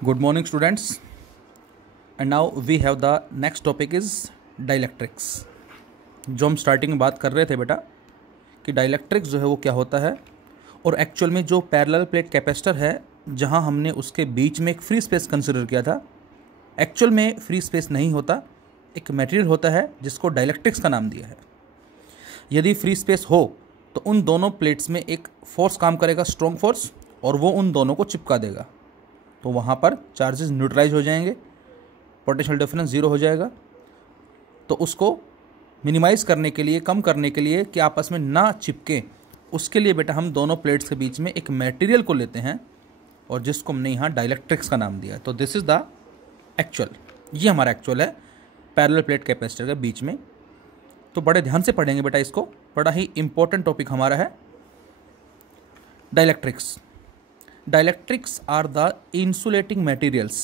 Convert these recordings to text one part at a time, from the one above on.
Good morning students, and now we have the next topic is dielectrics. जो हम starting में बात कर रहे थे बेटा कि डाइलेक्ट्रिक्स जो है वो क्या होता है, और एक्चुअल में जो पैरेलल प्लेट कैपेसिटर है जहां हमने उसके बीच में एक फ्री स्पेस कंसिडर किया था, एक्चुअल में फ्री स्पेस नहीं होता, एक मटेरियल होता है जिसको डाइलेक्ट्रिक्स का नाम दिया है। यदि फ्री स्पेस हो तो उन दोनों प्लेट्स में एक फोर्स काम करेगा, स्ट्रॉन्ग फोर्स, और वो उन दोनों को चिपका देगा, तो वहाँ पर चार्जेस न्यूट्रलाइज हो जाएंगे, पोटेंशियल डिफरेंस जीरो हो जाएगा। तो उसको मिनिमाइज़ करने के लिए, कम करने के लिए कि आपस में ना चिपके, उसके लिए बेटा हम दोनों प्लेट्स के बीच में एक मटेरियल को लेते हैं और जिसको हमने यहाँ डाइलेक्ट्रिक्स का नाम दिया है। तो दिस इज़ द एक्चुअल, ये हमारा एक्चुअल है पैरेलल प्लेट कैपेसिटर के बीच में। तो बड़े ध्यान से पढ़ेंगे बेटा इसको, बड़ा ही इंपॉर्टेंट टॉपिक हमारा है dielectrics. Dielectrics are the insulating materials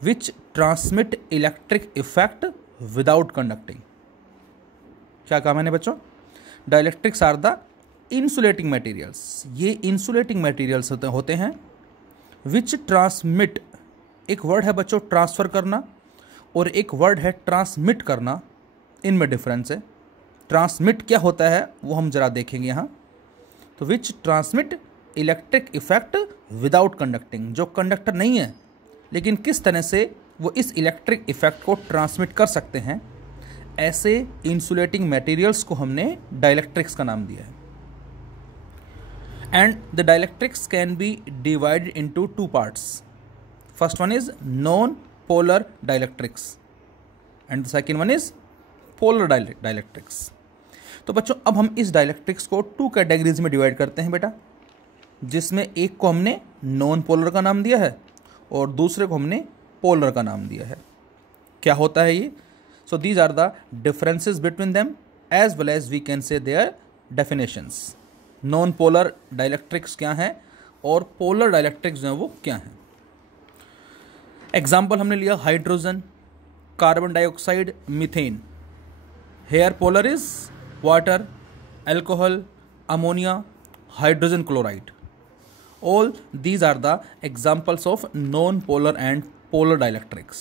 which transmit electric effect without conducting। क्या कहा मैंने बच्चों? Dielectrics are the insulating materials। ये insulating materials होते हैं which transmit, एक वर्ड है बच्चों ट्रांसफ़र करना और एक वर्ड है ट्रांसमिट करना, इनमें डिफरेंस है। ट्रांसमिट क्या होता है वो हम जरा देखेंगे यहाँ। तो विच transmit electric effect without conducting, जो कंडक्टर नहीं है लेकिन किस तरह से वो इस इलेक्ट्रिक इफेक्ट को ट्रांसमिट कर सकते हैं, ऐसे इंसुलेटिंग मटेरियल्स को हमने डाइलेक्ट्रिक्स का नाम दिया है। And the dielectrics can be divided into two parts. First one is non polar dielectrics and the second one is polar dielectrics. तो बच्चों अब हम इस डाइलेक्ट्रिक्स को टू कैटेगरीज में डिवाइड करते हैं बेटा, जिसमें एक को हमने नॉन पोलर का नाम दिया है और दूसरे को हमने पोलर का नाम दिया है। क्या होता है ये? So these are the differences between them as well as we can say their definitions. Non polar dielectrics क्या हैं और पोलर डाइलेक्ट्रिक्स जो हैं वो क्या हैं। एग्जाम्पल हमने लिया hydrogen, carbon dioxide, methane. Here polar is water, alcohol, ammonia, hydrogen chloride. All these are the examples of non-polar and polar dielectrics.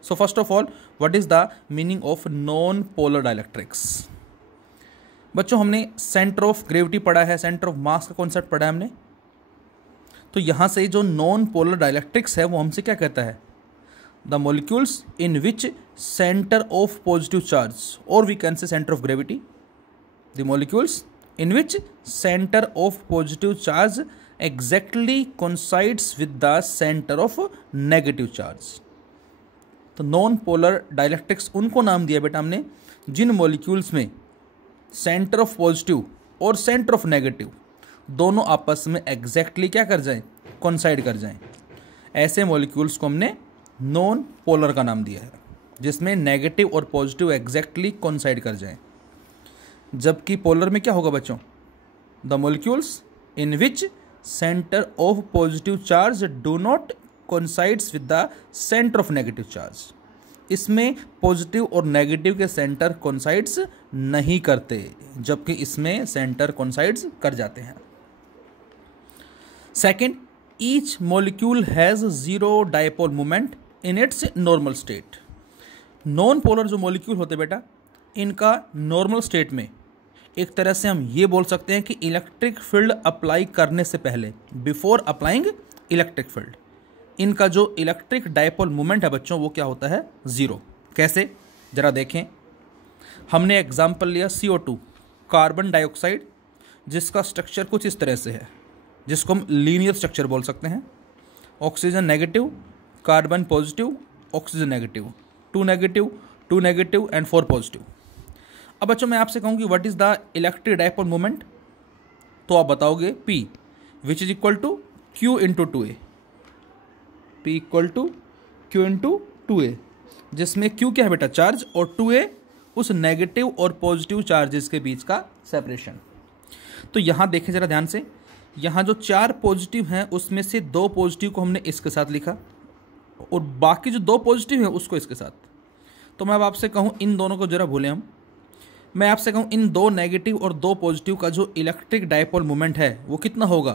So first of all, what is the meaning of non-polar dielectrics? बच्चों हमने centre of gravity पढ़ा है, centre of mass का concept पढ़ा है हमने। तो यहाँ से जो नॉन पोलर डाइलेक्ट्रिक्स है वो हमसे क्या कहता है? The molecules in which centre of positive charge, और we can say centre of gravity, the molecules in which center of positive charge exactly coincides with the center of negative charge। तो non polar dielectrics उनको नाम दिया बेटा हमने जिन molecules में centre of positive और centre of negative दोनों आपस में एग्जैक्टली क्या कर जाएं, कोइंसाइड कर जाएं। ऐसे मॉलिक्यूल्स को हमने नॉन पोलर का नाम दिया है, जिसमें नेगेटिव और पॉजिटिव एग्जैक्टली कोइंसाइड कर जाएं। जबकि पोलर में क्या होगा बच्चों? The molecules in which centre of positive charge do not coincides with the centre of negative charge. इसमें पॉजिटिव और नेगेटिव के सेंटर कोइंसाइड्स नहीं करते, जबकि इसमें सेंटर कोइंसाइड्स कर जाते हैं। Second, each molecule has zero dipole moment in its normal state. Non polar जो मॉलिक्यूल होते बेटा, इनका नॉर्मल स्टेट में एक तरह से हम ये बोल सकते हैं कि इलेक्ट्रिक फील्ड अप्लाई करने से पहले, बिफोर अप्लाइंग इलेक्ट्रिक फील्ड, इनका जो इलेक्ट्रिक डायपोल मोमेंट है बच्चों वो क्या होता है? ज़ीरो। कैसे? ज़रा देखें। हमने एग्जाम्पल लिया CO2, कार्बन डाइऑक्साइड, जिसका स्ट्रक्चर कुछ इस तरह से है, जिसको हम लीनियर स्ट्रक्चर बोल सकते हैं। Oxygen negative, carbon positive, oxygen negative, two negative and 4 positive. अब बच्चों मैं आपसे कहूँ कि what is the electric dipole moment, तो आप बताओगे P which is equal to Q into 2A। P equal to Q into 2A, जिसमें Q क्या है बेटा? चार्ज, और 2A उस नेगेटिव और पॉजिटिव चार्जेस के बीच का सेपरेशन। तो यहाँ देखें जरा ध्यान से, यहाँ जो 4 पॉजिटिव हैं उसमें से 2 पॉजिटिव को हमने इसके साथ लिखा और बाकी जो 2 पॉजिटिव हैं उसको इसके साथ। तो मैं अब आपसे कहूँ इन दोनों को जरा भूलें हम, मैं आपसे कहूँ इन 2 नेगेटिव और 2 पॉजिटिव का जो इलेक्ट्रिक डायपोल मोमेंट है वो कितना होगा?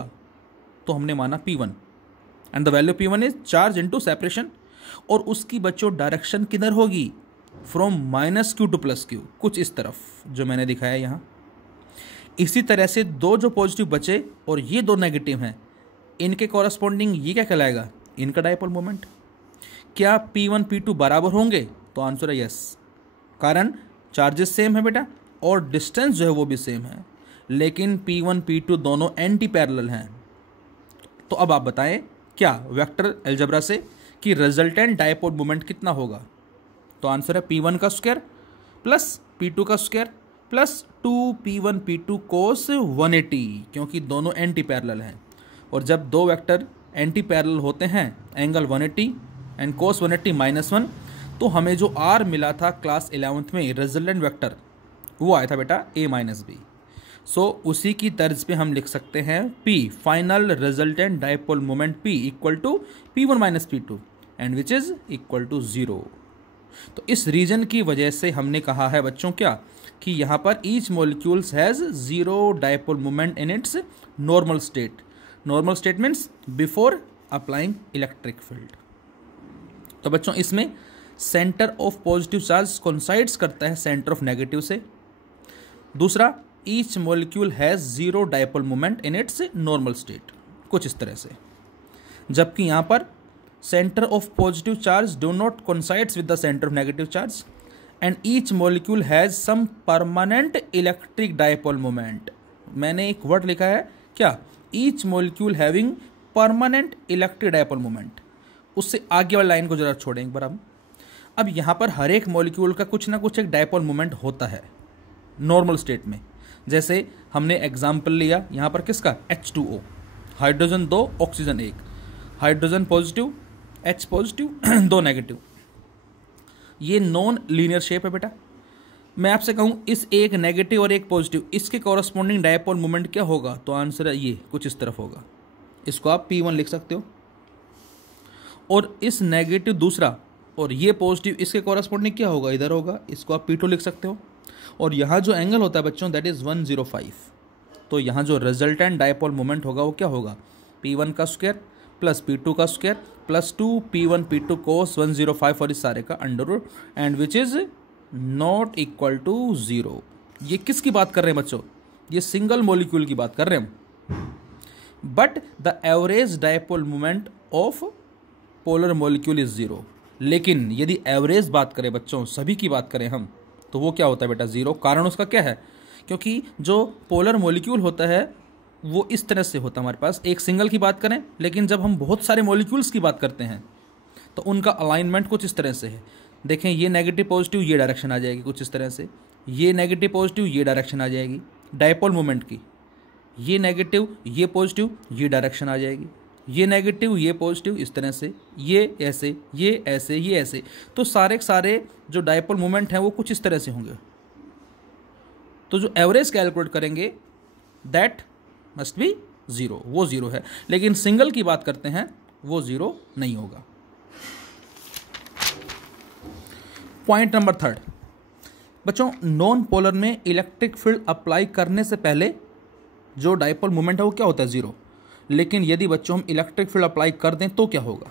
तो हमने माना P1। And the value P1 is charge into separation, और उसकी बच्चों डायरेक्शन किधर होगी, फ्रॉम -Q टू +Q, कुछ इस तरफ जो मैंने दिखाया यहाँ। इसी तरह से दो जो पॉजिटिव बचे और ये दो नेगेटिव हैं, इनके कॉरस्पॉन्डिंग ये क्या कहलाएगा, इनका डायपोल मोमेंट। क्या P1 P2 बराबर होंगे, तो आंसर है यस, कारण चार्जेस सेम है बेटा और डिस्टेंस जो है वो भी सेम है, लेकिन P1 P2 दोनों एंटी पैरेलल हैं। तो अब आप बताएं क्या वेक्टर अलजेब्रा से कि रिजल्टेंट डायपोल मोमेंट कितना होगा, तो आंसर है P1 का स्क्वायर प्लस P2 का स्क्वायर प्लस 2P1 P2 कोस 180, क्योंकि दोनों एंटी पैरेलल हैं, और जब दो वेक्टर एंटी पैरेलल होते हैं एंगल 180 एंड कोस 180 -1, तो हमें जो R मिला था क्लास 11th में रिजल्टेंट वेक्टर, वो आया था बेटा A - B। सो उसी की तर्ज पे हम लिख सकते हैं P final resultant dipole moment P equal to P1 - P2 and which is equal to 0। तो इस रीजन की वजह से हमने कहा है बच्चों क्या कि यहाँ पर each molecules has 0 dipole moment in its normal state. Normal state means before applying electric field. तो बच्चों इसमें centre of positive charge coincides करता है सेंटर ऑफ नेगेटिव से। दूसरा, each molecule has 0 dipole moment in its normal state, कुछ इस तरह से। जबकि यहाँ पर center of positive charge do not coincides with the center of negative charge and each molecule has some permanent electric dipole moment। मैंने एक word लिखा है क्या, each molecule having permanent electric dipole moment। उससे आगे वाली लाइन को जरा छोड़ें एक बार। अब यहाँ पर हर एक मॉलिक्यूल का कुछ ना कुछ एक डायपोल मोमेंट होता है नॉर्मल स्टेट में। जैसे हमने एग्जाम्पल लिया यहाँ पर किसका, H2O, hydrogen 2 oxygen 1, hydrogen positive H positive 2 negative. ये नॉन लीनियर शेप है बेटा। मैं आपसे कहूँ इस एक नेगेटिव और एक पॉजिटिव, इसके कॉरस्पॉन्डिंग डायपोल मोमेंट क्या होगा, तो आंसर है ये कुछ इस तरफ होगा। इसको आप P1 लिख सकते हो, और इस नेगेटिव दूसरा और ये पॉजिटिव, इसके कॉरस्पॉन्डिंग क्या होगा, इधर होगा, इसको आप P2 लिख सकते हो। और यहाँ जो एंगल होता है बच्चों दैट इज़ 105। तो यहाँ जो रिजल्टेंट डायपोल मोमेंट होगा वो क्या होगा, P1 का स्क्वायर प्लस P2 का स्क्वायर प्लस 2P1 P2 कोस 105 और इस सारे का under root and which is not equal to 0। ये किसकी बात कर रहे हैं बच्चों, ये सिंगल मॉलिक्यूल की बात कर रहे हैं। But the average dipole moment of polar molecule is 0। लेकिन यदि एवरेज बात करें बच्चों, सभी की बात करें हम, तो वो क्या होता है बेटा 0। कारण उसका क्या है, क्योंकि जो पोलर मॉलिक्यूल होता है वो इस तरह से होता है हमारे पास। एक सिंगल की बात करें, लेकिन जब हम बहुत सारे मॉलिक्यूल्स की बात करते हैं तो उनका अलाइनमेंट कुछ इस तरह से है। देखें ये नेगेटिव पॉजिटिव ये डायरेक्शन आ जाएगी कुछ इस तरह से, ये नेगेटिव पॉजिटिव ये डायरेक्शन आ जाएगी डायपोल मोमेंट की, ये नेगेटिव ये पॉजिटिव ये डायरेक्शन आ जाएगी, ये नेगेटिव ये पॉजिटिव इस तरह से, ये ऐसे ये ऐसे ये ऐसे। तो सारे जो डायपोल मोमेंट हैं वो कुछ इस तरह से होंगे। तो जो एवरेज कैलकुलेट करेंगे दैट मस्ट बी 0, वो 0 है। लेकिन सिंगल की बात करते हैं वो 0 नहीं होगा। पॉइंट नंबर 3 बच्चों, नॉन पोलर में इलेक्ट्रिक फील्ड अप्लाई करने से पहले जो डायपोल मोमेंट है वो क्या होता है 0। लेकिन यदि बच्चों हम इलेक्ट्रिक फील्ड अप्लाई कर दें तो क्या होगा,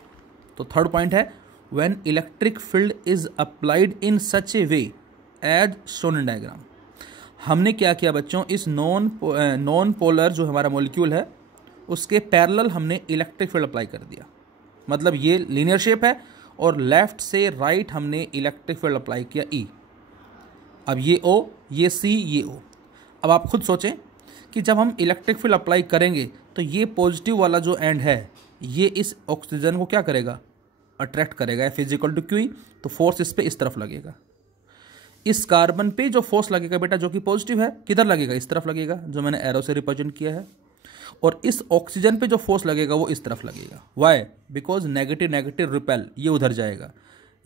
तो थर्ड पॉइंट है when electric field is applied in such a way as shown in diagram. हमने क्या किया बच्चों, इस नॉन पोलर जो हमारा मॉलिक्यूल है उसके पैरेलल हमने इलेक्ट्रिक फील्ड अप्लाई कर दिया। मतलब ये लीनियर शेप है और लेफ्ट से राइट हमने इलेक्ट्रिक फील्ड अप्लाई किया E। अब ये O, ये C, ये O। अब आप खुद सोचें कि जब हम इलेक्ट्रिक फील्ड अप्लाई करेंगे तो ये पॉजिटिव वाला जो एंड है ये इस ऑक्सीजन को क्या करेगा, अट्रैक्ट करेगा। F = QE, तो फोर्स इस पे इस तरफ लगेगा। इस कार्बन पे जो फोर्स लगेगा बेटा जो कि पॉजिटिव है, किधर लगेगा, इस तरफ लगेगा जो मैंने एरो से रिप्रेजेंट किया है। और इस ऑक्सीजन पे जो फोर्स लगेगा वो इस तरफ लगेगा। वाई, बिकॉज नेगेटिव रिपेल, ये उधर जाएगा,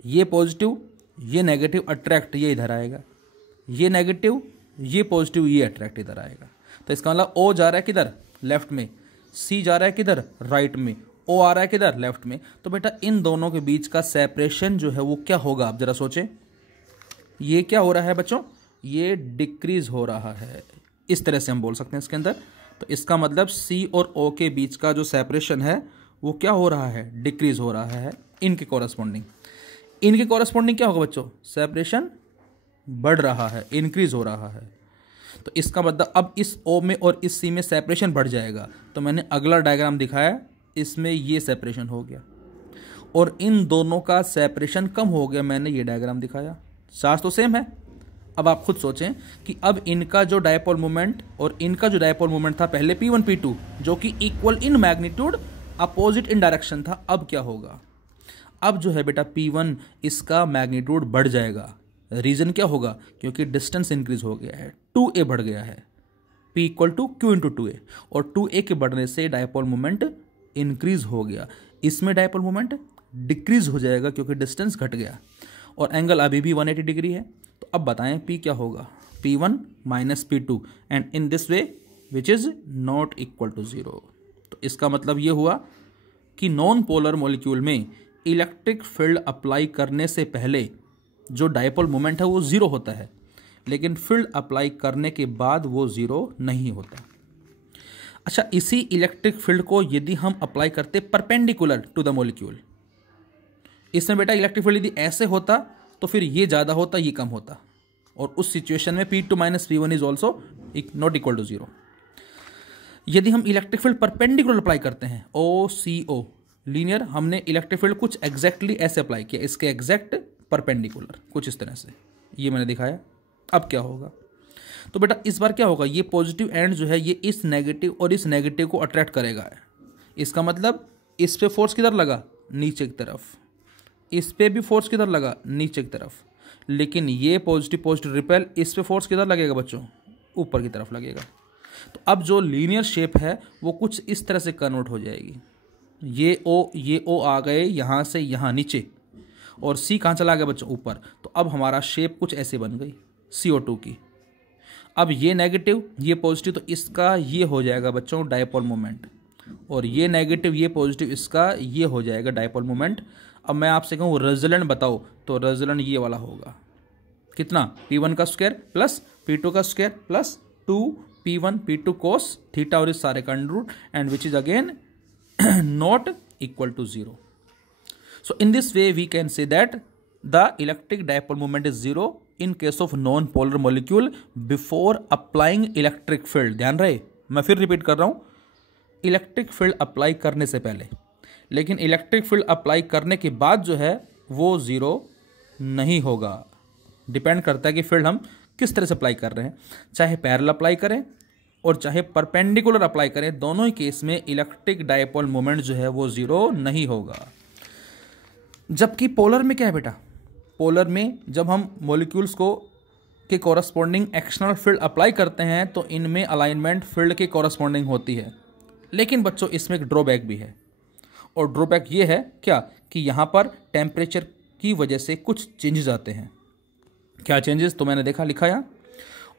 ये पॉजिटिव ये नेगेटिव अट्रैक्ट ये इधर आएगा, ये नेगेटिव ये पॉजिटिव ये अट्रैक्ट इधर आएगा। तो इसका मतलब O जा रहा है किधर, लेफ्ट में, C जा रहा है किधर, राइट में, O आ रहा है किधर, लेफ्ट में। तो बेटा इन दोनों के बीच का सेपरेशन जो है वो क्या होगा, आप जरा सोचें। ये क्या हो रहा है बच्चों, ये डिक्रीज हो रहा है, इस तरह से हम बोल सकते हैं इसके अंदर। तो इसका मतलब C और O के बीच का जो सेपरेशन है वो क्या हो रहा है, डिक्रीज हो रहा है इनके कॉरस्पॉन्डिंग। इनके कॉरस्पॉन्डिंग क्या होगा बच्चों, सेपरेशन बढ़ रहा है, इंक्रीज हो रहा है। तो इसका मतलब अब इस O में और इस C में सेपरेशन बढ़ जाएगा। तो मैंने अगला डायग्राम दिखाया, इसमें ये सेपरेशन हो गया और इन दोनों का सेपरेशन कम हो गया, मैंने ये डायग्राम दिखाया। चार्ज तो सेम है। अब आप खुद सोचें कि अब इनका जो डायपोल मोमेंट और इनका जो डायपोल मोमेंट था पहले P1 P2 जो कि equal in magnitude opposite in direction था, अब क्या होगा, अब जो है बेटा P1 इसका मैग्नीट्यूड बढ़ जाएगा। रीजन क्या होगा, क्योंकि डिस्टेंस इंक्रीज हो गया है, 2a बढ़ गया है, P equal to Q into 2a, और 2a के बढ़ने से डायपोल मोमेंट इंक्रीज हो गया। इसमें डायपोल मोमेंट डिक्रीज हो जाएगा क्योंकि डिस्टेंस घट गया और एंगल अभी भी 180 डिग्री है। तो अब बताएं P क्या होगा, P1 minus P2 and in this way which is not equal to 0। तो इसका मतलब ये हुआ कि नॉन पोलर मॉलिक्यूल में इलेक्ट्रिक फील्ड अप्लाई करने से पहले जो डायपोल मोमेंट है वो 0 होता है, लेकिन फील्ड अप्लाई करने के बाद वो 0 नहीं होता। अच्छा, इसी इलेक्ट्रिक फील्ड को यदि हम अप्लाई करते परपेंडिकुलर टू द मॉलिक्यूल, इसमें बेटा इलेक्ट्रिक फील्ड यदि ऐसे होता तो फिर ये ज़्यादा होता, ये कम होता, और उस सिचुएशन में P2 minus P1 is also not equal to 0। यदि हम इलेक्ट्रिक फील्ड परपेंडिकुलर अप्लाई करते हैं, OCO लीनियर, हमने इलेक्ट्रिक फील्ड कुछ एग्जैक्टली ऐसे अप्लाई किया, इसके एग्जैक्ट परपेंडिकुलर कुछ इस तरह से, ये मैंने दिखाया। अब क्या होगा, तो बेटा इस बार क्या होगा, ये पॉजिटिव एंड जो है ये इस नेगेटिव और इस नेगेटिव को अट्रैक्ट करेगा। इसका मतलब इस पे फोर्स किधर लगा, नीचे की तरफ, इस पे भी फोर्स किधर लगा, नीचे की तरफ, लेकिन ये पॉजिटिव पॉजिटिव रिपेल, इस पे फोर्स किधर लगेगा बच्चों, ऊपर की तरफ लगेगा। तो अब जो लीनियर शेप है वो कुछ इस तरह से कन्वर्ट हो जाएगी। ये O आ गए यहाँ से यहाँ नीचे, और C कहाँ चला गया बच्चों, ऊपर। तो अब हमारा शेप कुछ ऐसे बन गई CO2 की। अब ये नेगेटिव ये पॉजिटिव, तो इसका ये हो जाएगा बच्चों डायपोल मोमेंट, और ये नेगेटिव ये पॉजिटिव, इसका ये हो जाएगा डायपोल मोमेंट। अब मैं आपसे कहूँ रिजल्टेंट बताओ, तो रिजल्टेंट ये वाला होगा, कितना, P1 का स्क्वायर प्लस P2 का square plus 2P1 P2 cos theta और इस सारे का under root, and which is again not equal to 0. So in this way we can say that the electric dipole moment is 0 in case of non-polar molecule before applying electric field. ध्यान रहे, मैं फिर repeat कर रहा हूँ, electric field apply करने से पहले, लेकिन इलेक्ट्रिक फील्ड अप्लाई करने के बाद जो है वो 0 नहीं होगा। डिपेंड करता है कि फील्ड हम किस तरह से अप्लाई कर रहे हैं, चाहे पैरेलल अप्लाई करें और चाहे परपेंडिकुलर अप्लाई करें, दोनों ही केस में इलेक्ट्रिक डायपोल मोमेंट जो है वो 0 नहीं होगा। जबकि पोलर में क्या है बेटा, पोलर में जब हम मॉलिक्यूल्स को के कॉरस्पॉन्डिंग एक्सटर्नल फील्ड अप्लाई करते हैं तो इनमें अलाइनमेंट फील्ड के कॉरस्पॉन्डिंग होती है। लेकिन बच्चों इसमें एक ड्रॉबैक भी है, और ड्रॉबैक ये है क्या कि यहाँ पर टेम्परेचर की वजह से कुछ चेंजेस आते हैं। क्या चेंजेस, तो मैंने देखा लिखा है,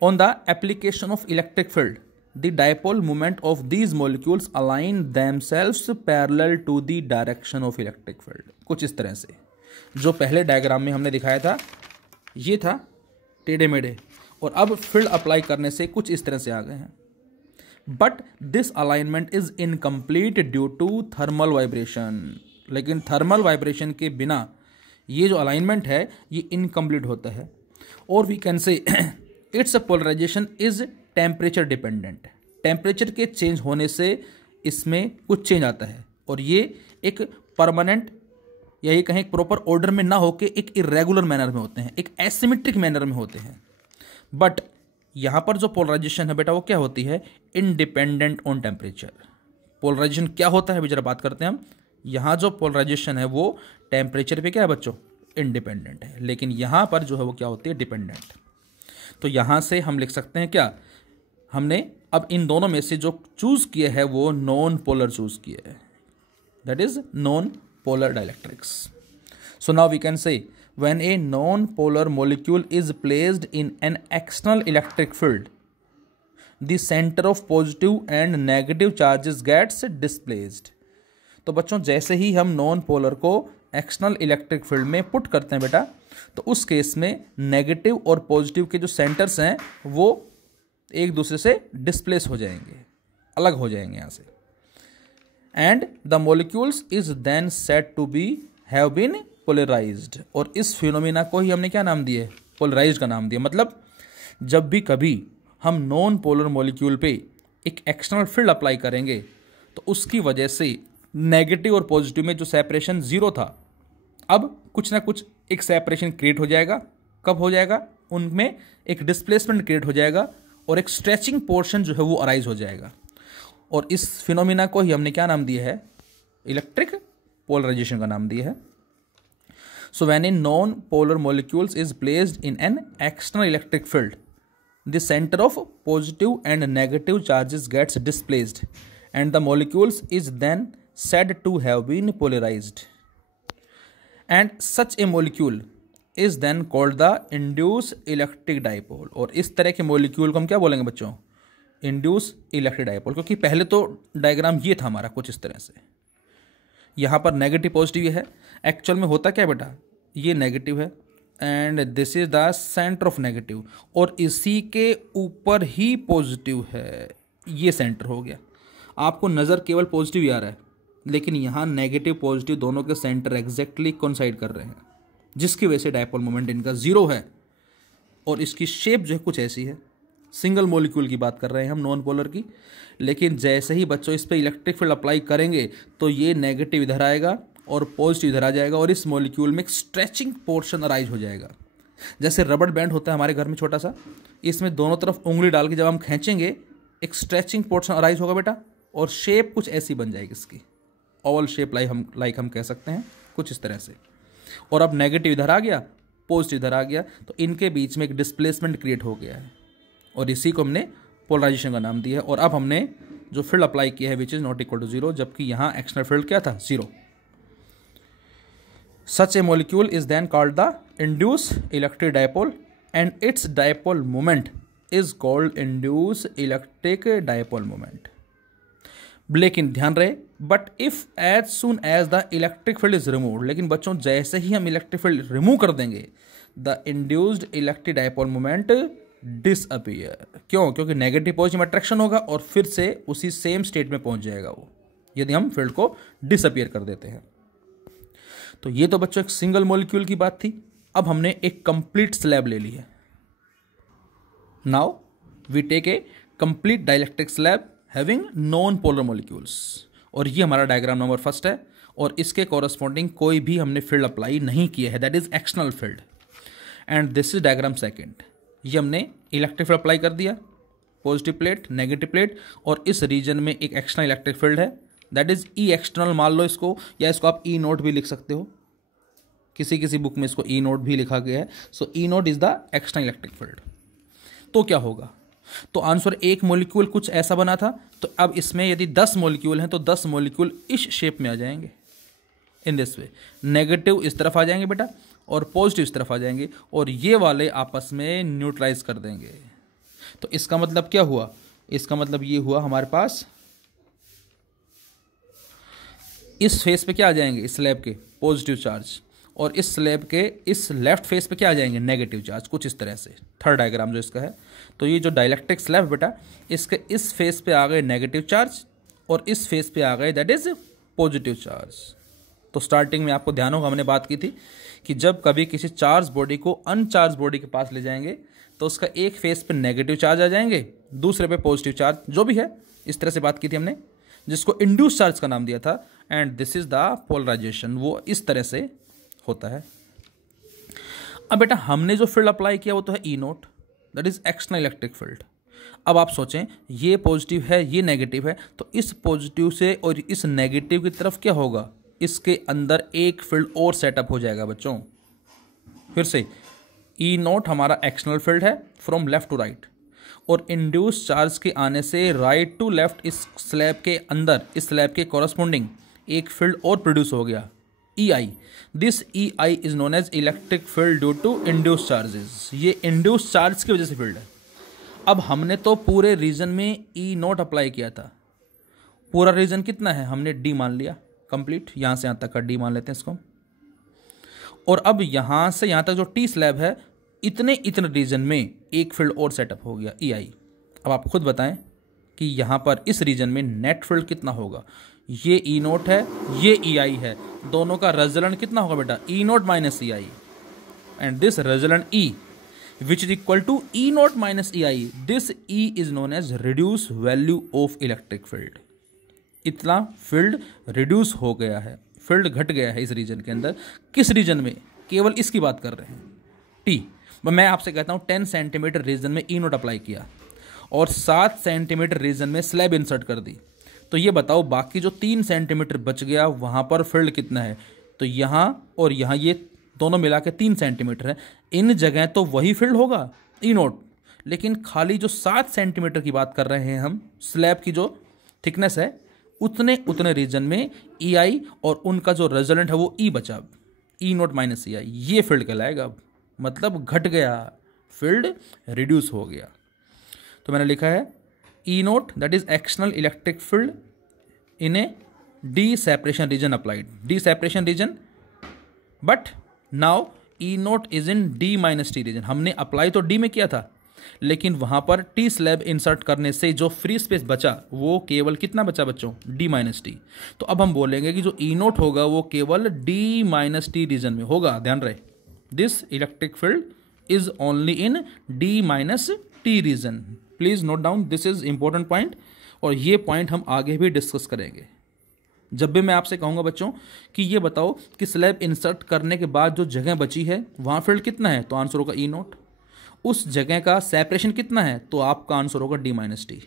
on the application of electric field the dipole moment of these molecules align themselves parallel to the direction of electric field। कुछ इस तरह से, जो पहले डायग्राम में हमने दिखाया था ये था टेढ़े मेढ़े, और अब फील्ड अप्लाई करने से कुछ इस तरह से आ गए हैं। But this alignment is incomplete due to thermal vibration, लेकिन थर्मल वाइब्रेशन के बिना ये जो अलाइनमेंट है ये इनकम्प्लीट होता है। और we can say its polarisation is temperature dependent, temperature के चेंज होने से इसमें कुछ चेंज आता है, और ये एक परमानेंट या ये कहें प्रॉपर ऑर्डर में ना होके एक इरेगुलर मैनर में होते हैं, एक एसिमेट्रिक मैनर में होते हैं। बट यहाँ पर जो पोलराइजेशन है बेटा वो क्या होती है, इनडिपेंडेंट ऑन टेम्परेचर। पोलराइजेशन क्या होता है, जरा बात करते हैं हम। यहाँ जो पोलराइजेशन है वो टेम्परेचर पे क्या है बच्चों, इंडिपेंडेंट है, लेकिन यहाँ पर जो है वो क्या होती है, डिपेंडेंट। तो यहाँ से हम लिख सकते हैं क्या, हमने अब इन दोनों में से जो चूज किया है वो नॉन पोलर चूज किया है, that is non polar dielectrics. So now we can say when a non polar molecule is placed in an external electric field the centre of positive and negative charges gets displaced. तो बच्चों जैसे ही हम non polar को external electric field में put करते हैं बेटा, तो उस केस में नेगेटिव और पॉजिटिव के जो सेंटर्स हैं वो एक दूसरे से डिस्प्लेस हो जाएंगे, अलग हो जाएंगे यहाँ से। And the molecules is then said to be have been polarised. और इस फिनोमिना को ही हमने क्या नाम दिया? पोलराइज्ड का नाम दिया। मतलब जब भी कभी हम नॉन पोलर मॉलिक्यूल पे एक एक्सटर्नल फील्ड अप्लाई करेंगे तो उसकी वजह से नेगेटिव और पॉजिटिव में जो सेपरेशन जीरो था, अब कुछ ना कुछ एक सेपरेशन क्रिएट हो जाएगा। कब हो जाएगा? उनमें एक डिस्प्लेसमेंट क्रिएट हो जाएगा और एक स्ट्रेचिंग पोर्शन जो है वो अराइज हो जाएगा। और इस फिनोमिना को ही हमने क्या नाम दिया है? इलेक्ट्रिक पोलराइजेशन का नाम दिया है। So when a non polar molecules is placed in an external electric field, the centre of positive and negative charges gets displaced and the molecules is then said to have been polarized, and such a molecule is then called the induced electric dipole। और इस तरह के molecule को हम क्या बोलेंगे बच्चों? Induce electric dipole. क्योंकि पहले तो डायग्राम ये था हमारा कुछ इस तरह से, यहाँ पर नेगेटिव पॉजिटिव है। एक्चुअल में होता क्या है बेटा? ये नेगेटिव है and this is the centre of negative, और इसी के ऊपर ही पॉजिटिव है। ये सेंटर हो गया। आपको नज़र केवल पॉजिटिव ही आ रहा है, लेकिन यहाँ नेगेटिव पॉजिटिव दोनों के सेंटर एग्जैक्टली कोइंसाइड कर रहे हैं, जिसकी वजह से डायपोल मोमेंट इनका जीरो है। और इसकी शेप जो है कुछ ऐसी है। सिंगल मॉलिक्यूल की बात कर रहे हैं हम, नॉन पोलर की। लेकिन जैसे ही बच्चों इस पर इलेक्ट्रिक फील्ड अप्लाई करेंगे तो ये नेगेटिव इधर आएगा और पॉजिटिव इधर आ जाएगा, और इस मॉलिक्यूल में एक स्ट्रेचिंग पोर्शन अराइज हो जाएगा। जैसे रबड़ बैंड होता है हमारे घर में छोटा सा, इसमें दोनों तरफ उंगली डाल के जब हम खींचेंगे एक स्ट्रेचिंग पोर्शन अराइज होगा बेटा, और शेप कुछ ऐसी बन जाएगी इसकी, ओवल शेप लाइक हम कह सकते हैं कुछ इस तरह से। और अब नेगेटिव इधर आ गया, पॉजिटिव इधर आ गया, तो इनके बीच में एक डिस्प्लेसमेंट क्रिएट हो गया है, और इसी को हमने पोलराइजेशन का नाम दिया है। और अब हमने जो फील्ड अप्लाई किया है which is not equal to zero, जबकि यहाँ एक्सटर्नल फील्ड क्या था? Zero. Such a molecule is then called the induce electric dipole and its dipole moment is called induce electric dipole moment. लेकिन ध्यान रहे, but if as soon as the electric field is remove, लेकिन बच्चों जैसे ही हम electric field remove कर देंगे the induced electric dipole moment disappear. क्यों? क्योंकि नेगेटिव पॉजिटिव अट्रैक्शन होगा और फिर से उसी सेम स्टेट में पहुंच जाएगा वो, यदि हम फील्ड को डिसअपियर कर देते हैं। तो ये तो बच्चों एक सिंगल मॉलिक्यूल की बात थी। अब हमने एक कंप्लीट स्लैब ले ली है। Now we take a complete dielectric slab having non polar molecules, और ये हमारा डायग्राम नंबर फर्स्ट है, और इसके कॉरस्पॉन्डिंग कोई भी हमने फील्ड अप्लाई नहीं किया है, that is external field. And this is diagram second. ये हमने इलेक्ट्रिक फील्ड अप्लाई कर दिया, पॉजिटिव प्लेट, नेगेटिव प्लेट, और इस रीजन में एक एक्सटर्नल इलेक्ट्रिक फील्ड है, दैट इज ई एक्सटर्नल मान लो इसको, या इसको आप ई नोट भी लिख सकते हो, किसी किसी बुक में इसको ई नोट भी लिखा गया है। So E naught is the external electric field. तो क्या होगा? तो आंसर एक मॉलिक्यूल कुछ ऐसा बना था, तो अब इसमें यदि 10 मॉलिक्यूल हैं तो 10 मॉलिक्यूल इस शेप में आ जाएंगे, इन दिस वे। नेगेटिव इस तरफ आ जाएंगे बेटा, और पॉजिटिव इस तरफ आ जाएंगे, और ये वाले आपस में न्यूट्रलाइज कर देंगे। तो इसका मतलब क्या हुआ? इसका मतलब ये हुआ हमारे पास इस फेस पे क्या आ जाएंगे? इस स्लैब के पॉजिटिव चार्ज, और इस स्लैब के इस लेफ्ट फेस पे क्या आ जाएंगे? नेगेटिव चार्ज, कुछ इस तरह से। थर्ड डायग्राम जो इसका है, तो ये जो डाइलेक्ट्रिक स्लैब बेटा, इसके इस फेस पे आ गए नेगेटिव चार्ज, और इस फेस पे आ गए दैट इज पॉजिटिव चार्ज। तो स्टार्टिंग में आपको ध्यान होगा हमने बात की थी कि जब कभी किसी चार्ज बॉडी को अनचार्ज बॉडी के पास ले जाएंगे तो उसका एक फेस पे नेगेटिव चार्ज आ जाएंगे, दूसरे पे पॉजिटिव चार्ज, जो भी है इस तरह से बात की थी हमने, जिसको इंड्यूस चार्ज का नाम दिया था। And this is the polarisation, वो इस तरह से होता है। अब बेटा हमने जो फील्ड अप्लाई किया वो तो है E naught, that is external electric field. अब आप सोचें ये पॉजिटिव है, ये नेगेटिव है, तो इस पॉजिटिव से और इस नेगेटिव की तरफ क्या होगा? इसके अंदर एक फील्ड और सेटअप हो जाएगा बच्चों। फिर से ई नोट हमारा एक्सटर्नल फील्ड है फ्रॉम लेफ्ट टू राइट, और इंड्यूस चार्ज के आने से राइट टू लेफ्ट इस स्लैब के अंदर, इस स्लैब के कॉरस्पॉन्डिंग एक फील्ड और प्रोड्यूस हो गया, E I. This E I is known as electric field due to induce charges. ये इंड्यूस चार्ज की वजह से फील्ड है। अब हमने तो पूरे रीजन में ई नोट अप्लाई किया था। पूरा रीजन कितना है? हमने डी मान लिया कंप्लीट, यहां से यहां तक का डी मान लेते हैं इसको। और अब यहां से यहां तक जो टी स्लैब है, इतने रीजन में एक फील्ड और सेटअप हो गया, ई आई। अब आप खुद बताएं कि यहां पर इस रीजन में नेट फील्ड कितना होगा? ये ई नोट है, ये ई आई है, दोनों का रिजल्टेंट कितना होगा बेटा, E naught minus E I, and this resultant E which is equal to E naught minus EI. This E is known as reduced value of electric field. इतना फील्ड रिड्यूस हो गया है, फील्ड घट गया है इस रीजन के अंदर। किस रीजन में, केवल इसकी बात कर रहे हैं, टी। मैं आपसे कहता हूँ 10 सेंटीमीटर रीजन में ई नोट अप्लाई किया और 7 सेंटीमीटर रीजन में स्लैब इंसर्ट कर दी, तो ये बताओ बाकी जो 3 सेंटीमीटर बच गया वहाँ पर फील्ड कितना है, तो यहाँ और यहाँ ये दोनों मिला के 3 सेंटीमीटर है, इन जगह तो वही फील्ड होगा ई नोट, लेकिन खाली जो 7 सेंटीमीटर की बात कर रहे हैं हम, स्लैब की जो थिकनेस है उतने रीजन में ई आई और उनका जो रिजल्टेंट है वो ई बचा, ई नोट माइनस ई आई, ये फील्ड कहलाएगा, मतलब घट गया, फील्ड रिड्यूस हो गया। तो मैंने लिखा है E naught that is external electric field in A D separation region applied, D separation region, but now E naught is in D minus T region. हमने अप्लाई तो डी में किया था, लेकिन वहां पर टी स्लैब इंसर्ट करने से जो फ्री स्पेस बचा वो केवल कितना बचा बच्चों, डी माइनस टी। तो अब हम बोलेंगे कि जो ई नोट होगा वो केवल डी माइनस टी रीजन में होगा, ध्यान रहे, this electric field is only in D minus T region. Please note down, this is important point, और ये पॉइंट हम आगे भी डिस्कस करेंगे। जब भी मैं आपसे कहूँगा बच्चों कि ये बताओ कि स्लैब इंसर्ट करने के बाद जो जगह बची है वहाँ फील्ड कितना है, तो आंसर होगा ई नोट। उस जगह का सेपरेशन कितना है, तो आपका आंसर होगा डी माइनस टी।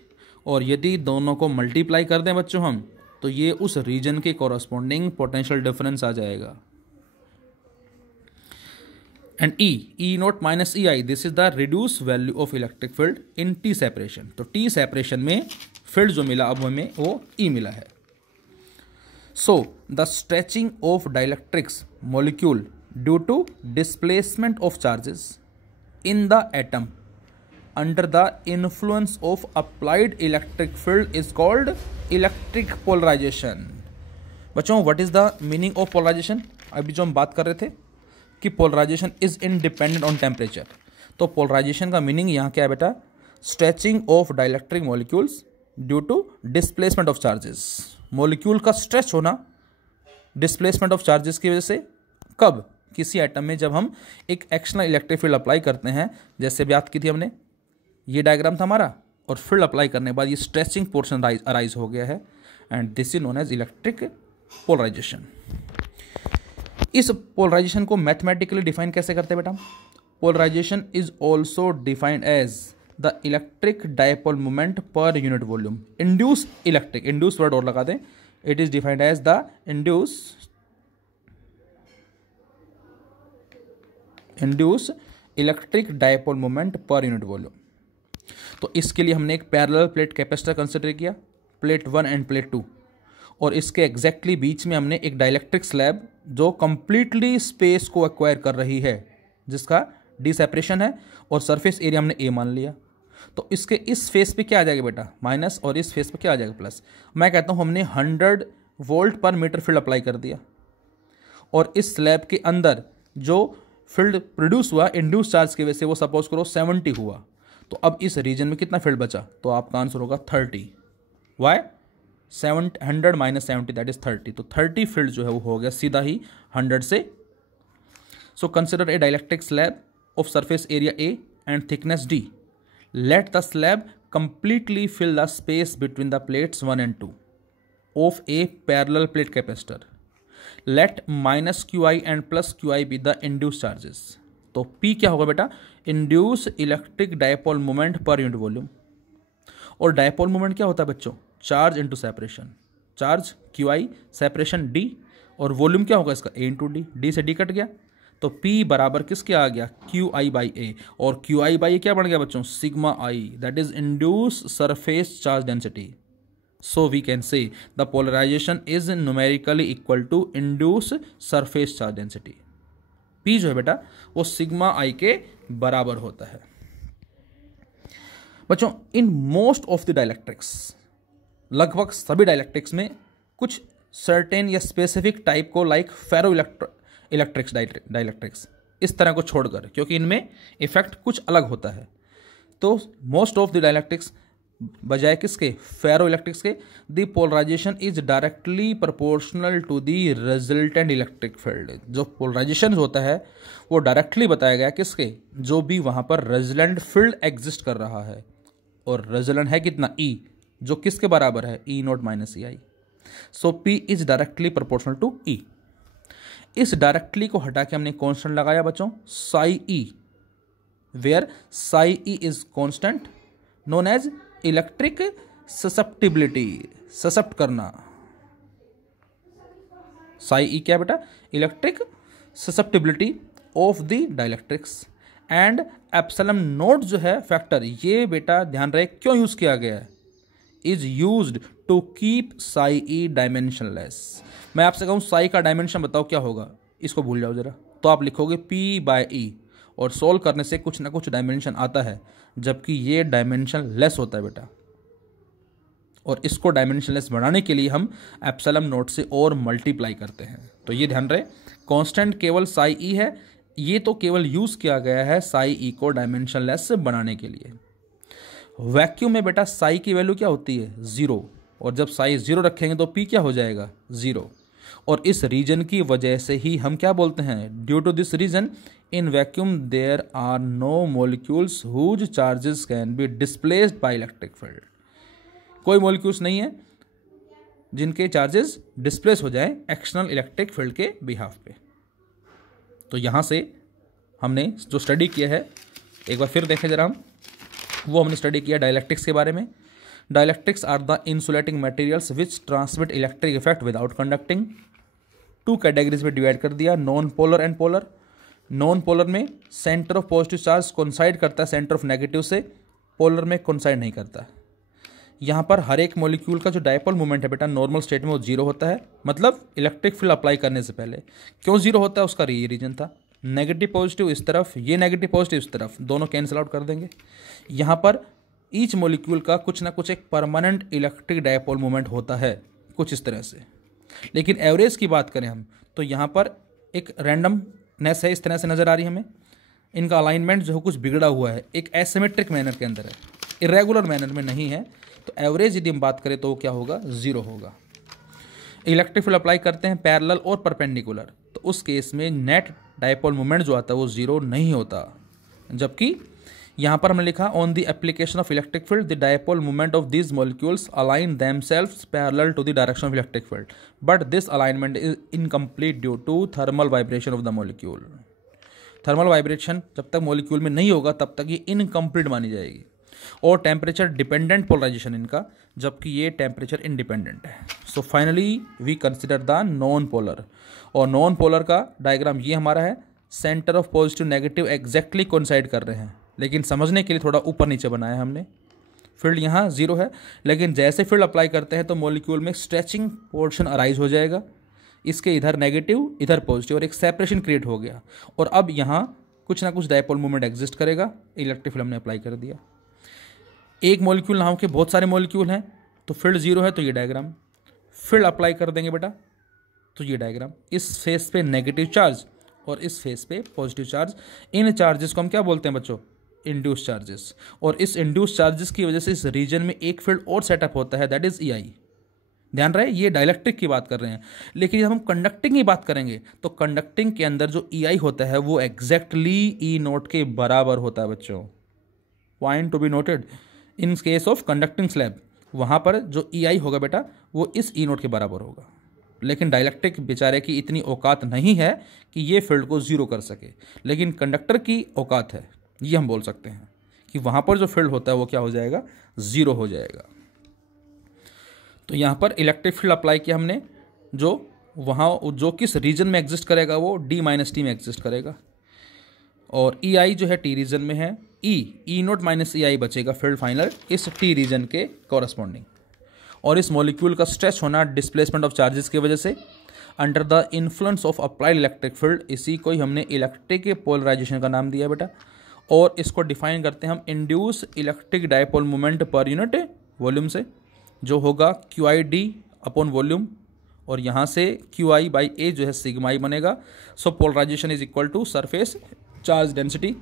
और यदि दोनों को मल्टीप्लाई कर दें बच्चों हम, तो ये उस रीजन के कॉरस्पॉन्डिंग पोटेंशियल डिफरेंस आ जाएगा। And E naught minus E I, this is the reduce value of electric field in T separation. तो टी सेपरेशन में फील्ड जो मिला अब हमें वो ई मिला है। So, the stretching of dielectrics molecule due to displacement of charges in the atom under the influence of applied electric field is called electric polarization. बच्चों, what is the meaning of polarization? अभी जो हम बात कर रहे थे कि polarization is independent on temperature, तो polarization का meaning यहाँ क्या है बेटा, stretching of dielectric molecules due to displacement of charges। Molecule का स्ट्रेच होना डिस्प्लेसमेंट ऑफ चार्जेस की वजह से, कब, किसी एटम में जब हम एक एक्सटर्नल इलेक्ट्रिक फील्ड अप्लाई करते हैं, जैसे बात की थी हमने, ये डायग्राम था हमारा, और फील्ड अप्लाई करने के बाद ये स्ट्रेचिंग पोर्शन अराइज हो गया है, and this is known as electric polarisation. इस पोलराइजेशन को मैथमेटिकली डिफाइन कैसे करते हैं बेटा, polarisation is also defined as the electric dipole moment per unit volume. Induce electric, induce word और लगा दें, it is defined as the induce electric dipole moment per unit volume. तो इसके लिए हमने एक पैरेलल प्लेट कैपेसिटर कंसिडर किया, plate 1 and plate 2, और इसके एग्जैक्टली बीच में हमने एक डाइलेक्ट्रिक स्लैब जो कंप्लीटली स्पेस को एक्वायर कर रही है, जिसका डी सेपरेशन है, और सरफेस एरिया हमने ए मान लिया। तो इसके इस फेस पे क्या आ जाएगा बेटा, माइनस, और इस फेस पे क्या आ जाएगा, प्लस। मैं कहता हूँ हमने 100 वोल्ट पर मीटर फील्ड अप्लाई कर दिया, और इस स्लैब के अंदर जो फील्ड प्रोड्यूस हुआ इंड्यूस चार्ज की वजह से वो सपोज करो 70 हुआ, तो अब इस रीजन में कितना फील्ड बचा, तो आपका आंसर होगा 30। वाई, 100 माइनस 70 दैट इज 30, तो 30 फील्ड जो है वो हो गया सीधा ही 100 से। So consider a dielectric slab of surface area A and thickness D. Let the slab completely fill the space between the plates 1 and 2 of a parallel plate capacitor. Let minus Qi and plus Qi be the induced charges. तो P क्या होगा बेटा, induce electric dipole moment per unit volume। और dipole moment क्या होता है बच्चों, charge into separation, charge Qi, separation D, और volume क्या होगा इसका, A into D, D से D कट गया, तो P बराबर किसके आ गया, QI बाई A, और QI बाई A क्या बन गया बच्चों, sigma I, that is induce surface charge density. So we can say the polarisation is numerically equal to induce surface charge density. P जो है बेटा वो सिग्मा I के बराबर होता है। बच्चों, in most of the dielectrics, लगभग सभी डाइलेक्ट्रिक्स में कुछ सर्टेन या स्पेसिफिक टाइप को, लाइक फेरो इलेक्ट्रिक्स डाइलेक्ट्रिक्स, इस तरह को छोड़कर, क्योंकि इनमें इफेक्ट कुछ अलग होता है, तो मोस्ट ऑफ द डाइलेक्ट्रिक्स बजाय किसके, फेरो इलेक्ट्रिक्स के, the polarisation is directly proportional to the resultant electric field. जो पोलराइजेशन होता है वो डायरेक्टली बताया गया किसके, जो भी वहां पर रिजल्टेंट फील्ड एग्जिस्ट कर रहा है, और रिजल्टेंट है कितना, E, जो किसके बराबर है, E naught minus E I. So P is directly proportional to E। इस डायरेक्टली को हटा के हमने कांस्टेंट लगाया बच्चों psi E, where psi E is constant known as electric susceptibility, suscept करना। साई E क्या है बेटा, electric susceptibility of the dielectrics. And epsilon naught जो है फैक्टर, ये बेटा ध्यान रहे क्यों यूज किया गया है, is used to keep psi E dimensionless. मैं आपसे कहूँ साई का डायमेंशन बताओ क्या होगा, इसको भूल जाओ जरा, तो आप लिखोगे P/E, और सोल्व करने से कुछ ना कुछ डायमेंशन आता है, जबकि ये डायमेंशन लेस होता है बेटा। और इसको डायमेंशन लेस बनाने के लिए हम एप्सिलॉन नोट से और मल्टीप्लाई करते हैं। तो ये ध्यान रहे कांस्टेंट केवल साई E है, ये तो केवल यूज किया गया है साई E को डायमेंशन लेस बनाने के लिए। वैक्यूम में बेटा साई की वैल्यू क्या होती है, 0, और जब साई 0 रखेंगे तो P क्या हो जाएगा, 0। और इस रीजन की वजह से ही हम क्या बोलते हैं, due to this reason in vacuum there are no molecules whose charges can be displaced by electric field. कोई मॉलिक्यूल्स नहीं है जिनके चार्जेस डिस्प्लेस हो जाए एक्सटर्नल इलेक्ट्रिक फील्ड के बिहाफ पे। तो यहाँ से हमने जो स्टडी किया है, एक बार फिर देखें जरा हम, वो हमने स्टडी किया डाइलेक्ट्रिक्स के बारे में। Dielectrics are the insulating materials which transmit electric effect without conducting. 2 categories में डिवाइड कर दिया, non polar and polar. Non polar में centre of positive charge coincide करता है सेंटर ऑफ नेगेटिव से, पोलर में कोइंसाइड नहीं करता। यहाँ पर हर एक मॉलिक्यूल का जो डायपोल मोमेंट है बेटा नॉर्मल स्टेट में वो 0 होता है, मतलब इलेक्ट्रिक फील्ड अप्लाई करने से पहले। क्यों 0 होता है, उसका ये रीजन था, नेगेटिव पॉजिटिव इस तरफ, ये नेगेटिव पॉजिटिव इस तरफ, दोनों कैंसिल आउट कर देंगे। यहाँ पर ईच मॉलिक्यूल का कुछ ना कुछ एक परमानेंट इलेक्ट्रिक डायपोल मोमेंट होता है, कुछ इस तरह से। लेकिन एवरेज की बात करें हम तो यहाँ पर एक रैंडमनेस है, इस तरह से नज़र आ रही है हमें। इनका अलाइनमेंट जो है कुछ बिगड़ा हुआ है, एक एसिमेट्रिक मैनर के अंदर है, इरेगुलर मैनर में नहीं है। तो एवरेज यदि हम बात करें तो क्या होगा, 0 होगा। इलेक्ट्रिक फील्ड अप्लाई करते हैं पैरेलल और परपेंडिकुलर, तो उस केस में नेट डायपोल मोमेंट जो आता है वो 0 नहीं होता। जबकि यहाँ पर हमने लिखा on the application of electric field the dipole moment of these molecules align themselves parallel to the direction of electric field, but this alignment is incomplete due to thermal vibration of the molecule. Thermal vibration जब तक molecule में नहीं होगा तब तक ये incomplete मानी जाएगी। और टेम्परेचर डिपेंडेंट पोलराइजेशन इनका, जबकि ये टेम्परेचर इंडिपेंडेंट है। So finally we consider the non polar, और नॉन पोलर का डायग्राम ये हमारा है, centre of positive negative exactly coincide कर रहे हैं, लेकिन समझने के लिए थोड़ा ऊपर नीचे बनाया हमने। फील्ड यहाँ 0 है, लेकिन जैसे फील्ड अप्लाई करते हैं तो मॉलिक्यूल में स्ट्रेचिंग पोर्शन अराइज हो जाएगा, इसके इधर नेगेटिव इधर पॉजिटिव, और एक सेपरेशन क्रिएट हो गया। और अब यहाँ कुछ ना कुछ डायपोल मोमेंट एग्जिस्ट करेगा, इलेक्ट्रिक फील्ड हमने अप्लाई कर दिया। एक मॉलिक्यूल ना हो के बहुत सारे मॉलिक्यूल हैं, तो फील्ड 0 है तो ये डायग्राम, फील्ड अप्लाई कर देंगे बेटा तो ये डायग्राम, इस फेस पे नेगेटिव चार्ज और इस फेस पे पॉजिटिव चार्ज। इन चार्जेस को हम क्या बोलते हैं बच्चों, इंड्यूस चार्जेस। और इस इंड्यूस चार्जेस की वजह से इस रीजन में एक फील्ड और सेटअप होता है, दैट इज EI। ध्यान रहे ये डाइलेक्ट्रिक की बात कर रहे हैं, लेकिन जब हम कंडक्टिंग की बात करेंगे तो कंडक्टिंग के अंदर जो EI होता है वो एग्जैक्टली E0 के बराबर होता है बच्चों। Point to be noted, in case of conducting slab वहाँ पर जो EI होगा बेटा वो इस E0 के बराबर होगा। लेकिन डाइलेक्ट्रिक बेचारे की इतनी औकात नहीं है कि ये फील्ड को 0 कर सके, लेकिन कंडक्टर की औकात है, ये हम बोल सकते हैं कि वहाँ पर जो फील्ड होता है वो क्या हो जाएगा, 0 हो जाएगा। तो यहाँ पर इलेक्ट्रिक फील्ड अप्लाई किया हमने, जो वहाँ जो किस रीजन में एग्जिस्ट करेगा वो D - T में एग्जिस्ट करेगा, और EI जो है T रीजन में है, E0 - EI बचेगा फील्ड फाइनल इस T रीजन के कॉरस्पॉन्डिंग। और इस मॉलिक्यूल का स्ट्रेच होना डिस्प्लेसमेंट ऑफ चार्जेस की वजह से under the influence of applied electric field, इसी को ही हमने इलेक्ट्रिक पोलराइजेशन का नाम दिया बेटा। और इसको डिफाइन करते हैं हम induce electric dipole moment per unit volume से, जो होगा QID अपॉन वॉल्यूम, और यहाँ से QI/A जो है सिग्मा I बनेगा। So polarisation is equal to surface charge density.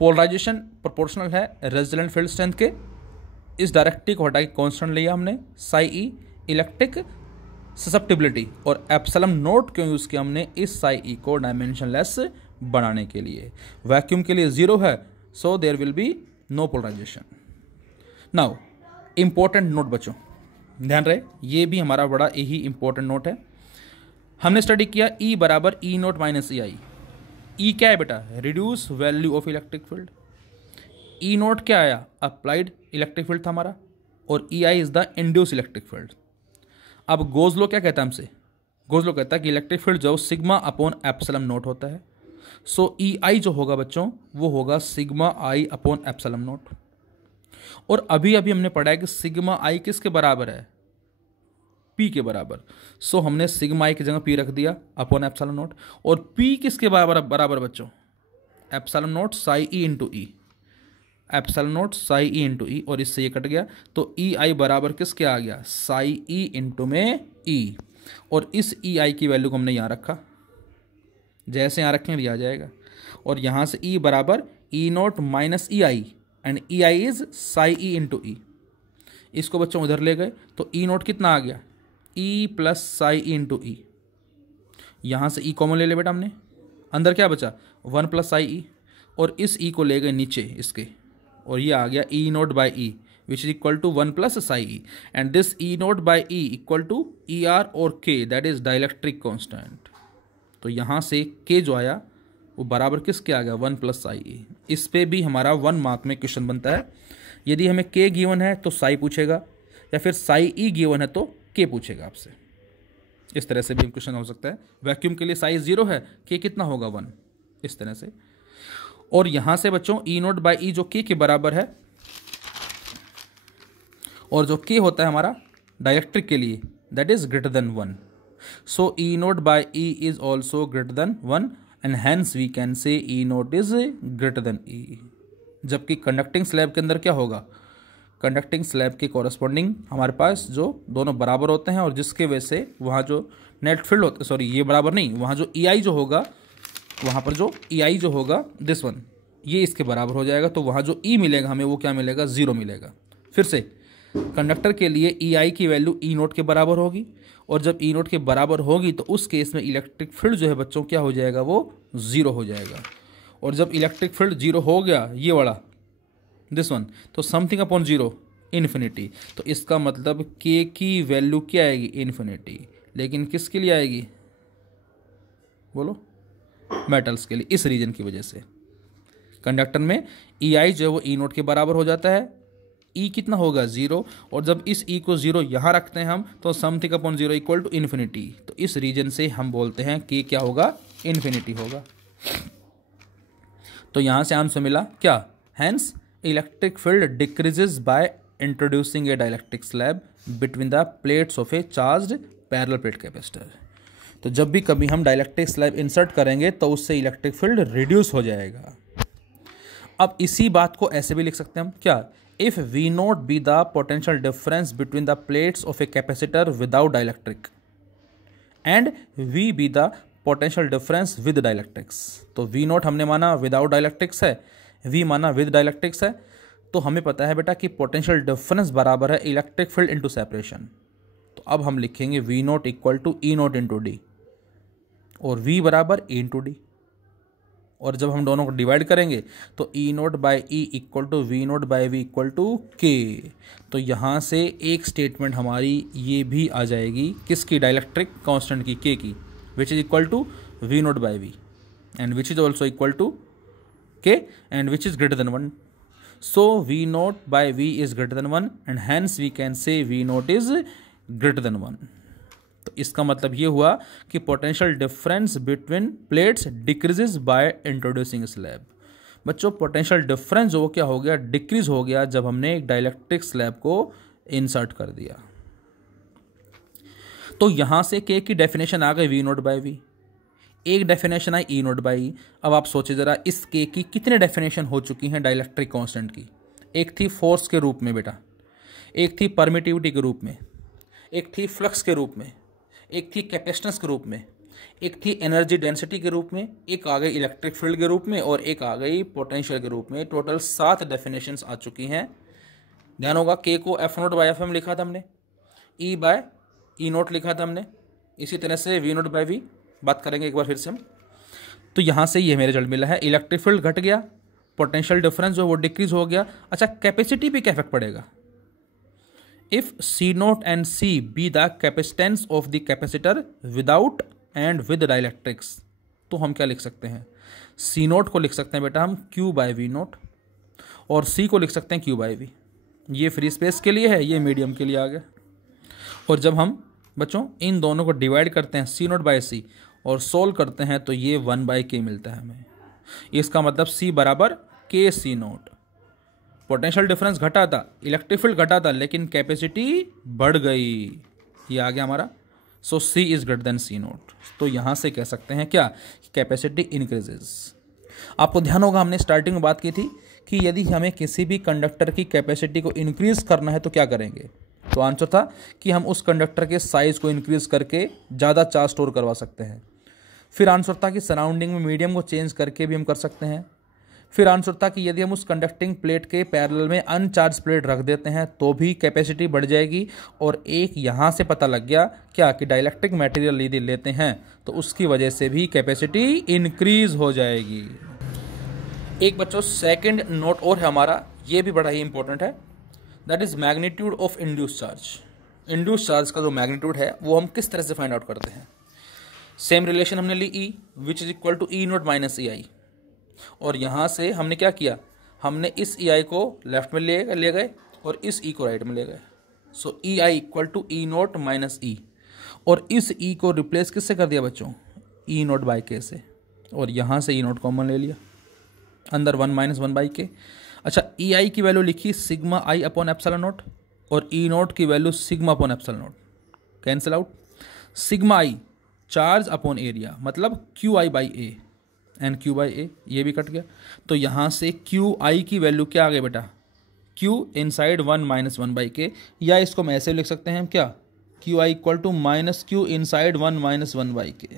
Polarisation proportional है रेजिस्टेंट फील्ड स्ट्रेंथ के, इस डायरेक्ट्रिक को हटा के कॉन्स्टेंट लिया हमने साई ई इलेक्ट्रिक ससेप्टिबिलिटी, और एप्सिलॉन नोट क्यों यूज़ किया हमने, इस साई ई को डायमेंशनलेस बनाने के लिए। वैक्यूम के लिए 0 है, so there will be no polarisation. Now important note बच्चों, ध्यान रहे, ये भी हमारा बड़ा यही इंपॉर्टेंट नोट है। हमने स्टडी किया E बराबर ई नोट माइनस ई आई। ई क्या है बेटा, reduce value of electric field. E naught क्या आया, अप्लाइड इलेक्ट्रिक फील्ड था हमारा, और E I is the induce electric field. अब गोज लॉ क्या कहता है हमसे, गोज लॉ कहता है कि इलेक्ट्रिक फील्ड जो सिग्मा अपॉन एप्सिलॉन नोट होता है। सो ई आई जो होगा बच्चों वो होगा सिग्मा आई अपॉन एप्सिलॉन नोट। और अभी अभी हमने पढ़ा है कि सिग्मा आई किसके बराबर है, पी के बराबर। सो हमने सिग्मा आई की जगह पी रख दिया अपॉन एप्सिलॉन नोट, और पी किसके बराबर बच्चों, epsilon naught psi E into E, epsilon naught psi E into E, और इससे ये कट गया तो ई आई बराबर किसके आ गया, साई ई इंटू में ई। और इस ई आई की वैल्यू को हमने यहाँ रखा, जैसे यहाँ रखेंगे ये आ जाएगा, और यहाँ से ई बराबर E naught minus E I, and E I is psi E into E. इसको बच्चों उधर ले गए तो ई नोट कितना आ गया, E plus psi E into E. यहाँ से ई कॉमन ले ले बेटा हमने, अंदर क्या बचा 1 प्लस साई ई, और इस ई को ले गए नीचे इसके, और ये आ गया E naught by E which is equal to 1 plus psi E, and this E naught by E equal to E R और K, that is dielectric constant. तो यहाँ से के जो आया वो बराबर किसके आ गया, 1 प्लस साई ई। इस पे भी हमारा 1 मार्क में क्वेश्चन बनता है। यदि हमें के गिवन है तो साई पूछेगा, या फिर साई ई गिवन है तो के पूछेगा आपसे। इस तरह से भी क्वेश्चन हो सकता है। वैक्यूम के लिए साई 0 है, के कितना होगा 1, इस तरह से। और यहाँ से बच्चों ई नोट बाई ई जो के बराबर है, और जो के होता है हमारा डाइलेक्ट्रिक के लिए that is greater than 1। So E naught by E is also greater than 1, and hence we can say E naught is greater than E. जबकि कंडक्टिंग स्लैब के अंदर क्या होगा, कंडक्टिंग स्लैब के कॉरस्पॉन्डिंग हमारे पास जो दोनों बराबर होते हैं, और जिसके वजह से वहाँ जो नेट फील्ड होता है, सॉरी ये बराबर नहीं, वहाँ जो ई आई जो होगा, वहाँ पर जो ई आई जो होगा दिस वन, ये इसके बराबर हो जाएगा। तो वहाँ जो ई मिलेगा हमें वो क्या मिलेगा, 0 मिलेगा। फिर से कंडक्टर के लिए ई आई की वैल्यू ई नोट के बराबर होगी, और जब ई नोट के बराबर होगी तो उस केस में इलेक्ट्रिक फील्ड जो है बच्चों क्या हो जाएगा, वो 0 हो जाएगा। और जब इलेक्ट्रिक फील्ड 0 हो गया, ये वाला दिस वन, तो समथिंग अपॉन 0 इन्फिनिटी। तो इसका मतलब के की वैल्यू क्या आएगी, इन्फिनिटी। लेकिन किसके लिए आएगी, बोलो, मेटल्स के लिए। इस रीजन की वजह से कंडक्टर में ई आई जो है वो ई नोट के बराबर हो जाता है, ई कितना होगा 0, और जब इस ई को 0 यहाँ रखते हैं हम तो something upon 0 equal to infinity. तो इस रीजन से हम बोलते हैं कि क्या होगा, इन्फिनिटी होगा। तो यहाँ से आंसर मिला क्या, hence electric field decreases by introducing a dielectric slab between the plates of a charged parallel plate capacitor. तो जब भी कभी हम डाइलेक्ट्रिक स्लैब इंसर्ट करेंगे तो उससे इलेक्ट्रिक फील्ड रिड्यूस हो जाएगा। अब इसी बात को ऐसे भी लिख सकते हैं हम, क्या, if V naught be the potential difference between the plates of a capacitor without dielectric and V be the potential difference with dielectrics. तो वी नोट हमने माना विदाउट डाइलेक्ट्रिक्स है, वी माना विद डाइलेक्ट्रिक्स है। तो हमें पता है बेटा कि पोटेंशियल डिफरेंस बराबर है इलेक्ट्रिक फील्ड इनटू सेपरेशन। तो अब हम लिखेंगे V naught equal to E naught into D, और वी बराबर ई इंटू डी। और जब हम दोनों को डिवाइड करेंगे तो E naught by E equal to V naught by V equal to K. तो यहाँ से एक स्टेटमेंट हमारी ये भी आ जाएगी किसकी, डाइलेक्ट्रिक कांस्टेंट की, के की, which is equal to V naught by V and which is also equal to K and which is greater than 1. So V naught by V is greater than 1 and hence we can say V naught is greater than 1. तो इसका मतलब ये हुआ कि potential difference between plates decreases by introducing slab. बच्चों potential difference जो क्या हो गया, डिक्रीज हो गया जब हमने एक डाइलेक्ट्रिक स्लैब को इंसर्ट कर दिया। तो यहां से के की डेफिनेशन आ गई वी नोट बाय वी, एक definition I E naught by. अब आप सोचे जरा इस के की कितने डेफिनेशन हो चुकी हैं डाइलेक्ट्रिक कांस्टेंट की। एक थी फोर्स के रूप में बेटा, एक थी परमिटिविटी के रूप में, एक थी फ्लक्स के रूप में, एक थी कैपेसिटेंस के रूप में, एक थी एनर्जी डेंसिटी के रूप में, एक आ गई इलेक्ट्रिक फील्ड के रूप में, और एक आ गई पोटेंशियल के रूप में। टोटल 7 डेफिनेशंस आ चुकी हैं ध्यान होगा K को F नोट बाई FM लिखा था हमने, E बाय E नोट लिखा था हमने, इसी तरह से V नोट बाई V बात करेंगे एक बार फिर से हम। तो यहाँ से ये मेरे रिजल्ट मिला है, इलेक्ट्रिक फील्ड घट गया, पोटेंशियल डिफरेंस जो वो डिक्रीज हो गया। अच्छा, कैपेसिटी पे क्या इफेक्ट पड़ेगा? If C note and C be the capacitance of the capacitor without and with dielectrics, तो हम क्या लिख सकते हैं? C नोट को लिख सकते हैं बेटा हम Q बाय V नोट, और C को लिख सकते हैं Q बाय V। ये फ्री स्पेस के लिए है, ये मीडियम के लिए आ गया। और जब हम बच्चों इन दोनों को डिवाइड करते हैं C नोट बाय C और सोल्व करते हैं तो ये 1/K मिलता है हमें। इसका मतलब C बराबर K C note. Potential difference घटा था, इलेक्ट्रिक फील्ड घटा था, लेकिन कैपेसिटी बढ़ गई, ये आ गया हमारा। सो C is greater then C note. तो यहाँ से कह सकते हैं क्या? Capacity increases. आपको ध्यान होगा हमने स्टार्टिंग में बात की थी कि यदि हमें किसी भी कंडक्टर की कैपेसिटी को इंक्रीज करना है तो क्या करेंगे? तो आंसर था कि हम उस कंडक्टर के साइज को इंक्रीज करके ज़्यादा चार्ज स्टोर करवा सकते हैं। फिर आंसर था कि सराउंडिंग में मीडियम को चेंज करके भी हम कर सकते हैं। फिर आंसर था कि यदि हम उस कंडक्टिंग प्लेट के पैरेलल में अनचार्ज प्लेट रख देते हैं तो भी कैपेसिटी बढ़ जाएगी। और एक यहाँ से पता लग गया क्या कि डाइलेक्ट्रिक मटेरियल यदि लेते हैं तो उसकी वजह से भी कैपेसिटी इंक्रीज हो जाएगी। एक बच्चों सेकंड नोट और है हमारा, ये भी बड़ा ही इंपॉर्टेंट है, that is magnitude of induce charge. Induce charge का जो मैग्नीट्यूड है वो हम किस तरह से फाइंड आउट करते हैं? सेम रिलेशन हमने ली E which is equal to E naught minus EI, और यहाँ से हमने क्या किया? हमने इस EI को लेफ्ट में ले गए और इस E को राइट में ले गए। सो EI equal to E naught minus E, और इस E को रिप्लेस किससे कर दिया बच्चों? E नोट बाई K से, और यहाँ से E नोट कॉमन ले लिया, अंदर 1 माइनस 1/K। अच्छा, EI की वैल्यू लिखी sigma I upon epsilon naught, और E नोट की value sigma upon epsilon note, cancel out. Sigma I charge upon area, मतलब QI by A and Q by A, ये भी कट गया। तो यहाँ से QI की वैल्यू क्या आ गई बेटा? Q इनसाइड 1 माइनस 1/K, या इसको हम ऐसे लिख सकते हैं हम क्या? QI equal to minus Q inside 1 minus 1/K,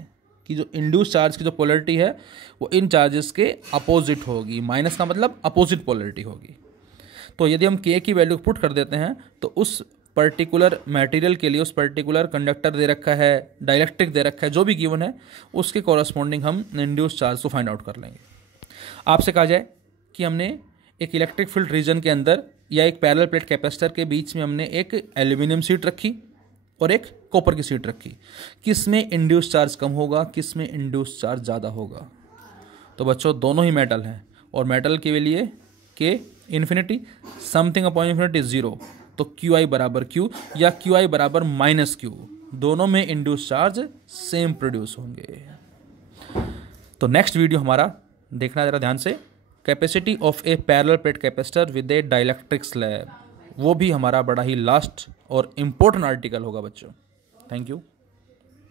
कि जो इंड्यूस चार्ज की जो पोलरिटी है वो इन चार्जेस के अपोजिट होगी। माइनस का मतलब अपोजिट पोलरिटी होगी। तो यदि हम K की वैल्यू पुट कर देते हैं तो उस पर्टिकुलर मटेरियल के लिए, उस पर्टिकुलर कंडक्टर दे रखा है, डाइलेक्ट्रिक दे रखा है, जो भी गिवन है उसके कॉरस्पॉन्डिंग हम इंड्यूस चार्ज को फाइंड आउट कर लेंगे। आपसे कहा जाए कि हमने एक इलेक्ट्रिक फील्ड रीजन के अंदर या एक पैरेलल प्लेट कैपेसिटर के बीच में हमने एक एल्यूमिनियम शीट रखी और एक कॉपर की शीट रखी, किस में इंड्यूस चार्ज कम होगा, किस में इंड्यूस चार्ज ज़्यादा होगा? तो बच्चों दोनों ही मेटल हैं, और मेटल के लिए K infinity, something upon infinity 0, तो QI बराबर Q या QI बराबर माइनस Q, दोनों में इंड्यूस चार्ज सेम प्रोड्यूस होंगे। तो नेक्स्ट वीडियो हमारा देखना जरा ध्यान से, capacity of A parallel plate capacitor with A dielectric slab, वो भी हमारा बड़ा ही लास्ट और इम्पोर्टेंट आर्टिकल होगा बच्चों। Thank you.